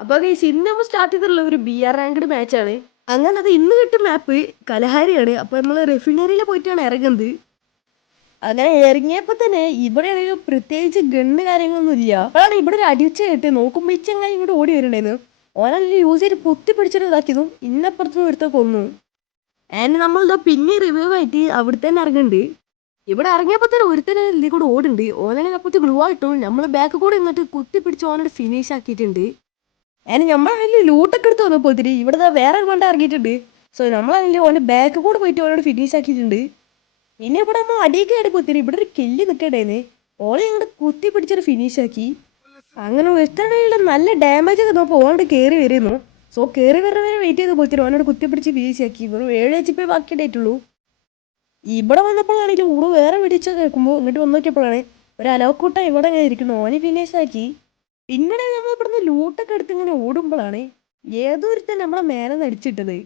അപ്പൊ ഗൈസ് ഇന്ന് നമ്മൾ സ്റ്റാർട്ട് ചെയ്തിട്ടുള്ള ഒരു ബി ആർ റാങ്ക്ഡ് മാച്ചാണ്. അങ്ങനെ അത് ഇന്ന് കിട്ടിയ മാപ്പ് കലഹാരിയാണ്. അപ്പൊ നമ്മൾ റിഫിനറിയിൽ പോയിട്ടാണ് ഇറങ്ങുന്നത്. അങ്ങനെ ഇറങ്ങിയപ്പോ തന്നെ ഇവിടെ ഒരു പ്രത്യേകിച്ച് ഗണ്ണ് കാര്യങ്ങളൊന്നും ഇല്ല. അപ്പോഴാണ് ഇവിടെ ഒരു അടിച്ച് കേട്ട് നോക്കുമ്പോ ഇച്ചങ്ങനെ ഇങ്ങോട്ട് ഓടി വരുന്നുണ്ടായിരുന്നു. ഓനല്ല യൂസ് ചെയ്ത് പൊത്തി പിടിച്ചിട്ട് ഇതാക്കിയതും ഇന്നപ്പുറത്തുനിന്ന് ഒരുത്ത കൊന്നു. ആൻഡ് നമ്മളിതാ പിന്നെ റിവൈവ് ആയിട്ട് അവിടെ തന്നെ ഇറങ്ങുന്നുണ്ട്. ഇവിടെ ഇറങ്ങിയപ്പോ തന്നെ ഒരുത്തന്നെ ഇതിൽ കൂടെ ഓടുണ്ട്. ഓനെ അപ്പുറത്ത് ഗ്ലൂ ആയിട്ടും നമ്മൾ ബാക്ക് കൂടെ നിന്നിട്ട് കുത്തി പിടിച്ച് ഓനോട് ഫിനിഷ് ആക്കിയിട്ടുണ്ട്. അതിന് നമ്മളതിൽ ലൂട്ടൊക്കെ എടുത്ത് വന്നപ്പോത്തിന് ഇവിടെ വേറെ കൊണ്ട് ഇറങ്ങിയിട്ടുണ്ട്. സോ നമ്മളതിൽ ഓൻ്റെ ബാക്ക് കൂടെ പോയിട്ട് ഓനോട് ഫിനിഷ് ആക്കിയിട്ടുണ്ട്. പിന്നെ ഇവിടെ നമ്മൾ അടിയൊക്കെ ആയപ്പോത്തിന് ഇവിടെ ഒരു കില്ല് നിൽക്കണ്ടായിരുന്നേ. ഓളെ ഞങ്ങളുടെ കുത്തി പിടിച്ചൊരു ഫിനിഷ് ആക്കി. അങ്ങനെ ഒരുത്തടയിലുള്ള നല്ല ഡാമേജ് ഒക്കെ നോക്കുമ്പോൾ ഓനോട് കയറി വരുന്നു. സോ കയറി വരെ വെയിറ്റ് ചെയ്ത് പോയിത്തിന് ഓനോട് കുത്തി പിടിച്ച് ഫിനിഷ് ആക്കി. വെറും 7 HP ബാക്കി ഉണ്ടായിട്ടുള്ളൂ. ഇവിടെ വന്നപ്പോഴാണെങ്കിൽ ഊട് വേറെ വെടിച്ച കേൾക്കുമ്പോൾ ഇങ്ങോട്ട് വന്ന് നോക്കിയപ്പോഴാണ് ഒരു അലവക്കൂട്ട ഇവിടെ ഇങ്ങനെ ഇരിക്കുന്നു. ഓന് ഫിനിഷ് ആക്കി. പിന്നെ നമ്മൾ ഇവിടുന്ന് ലൂട്ടൊക്കെ എടുത്ത് ഇങ്ങനെ ഓടുമ്പോഴാണ് ഏതൊരുത്തൻ നമ്മളെ മേലെ നടിച്ചിട്ടത്.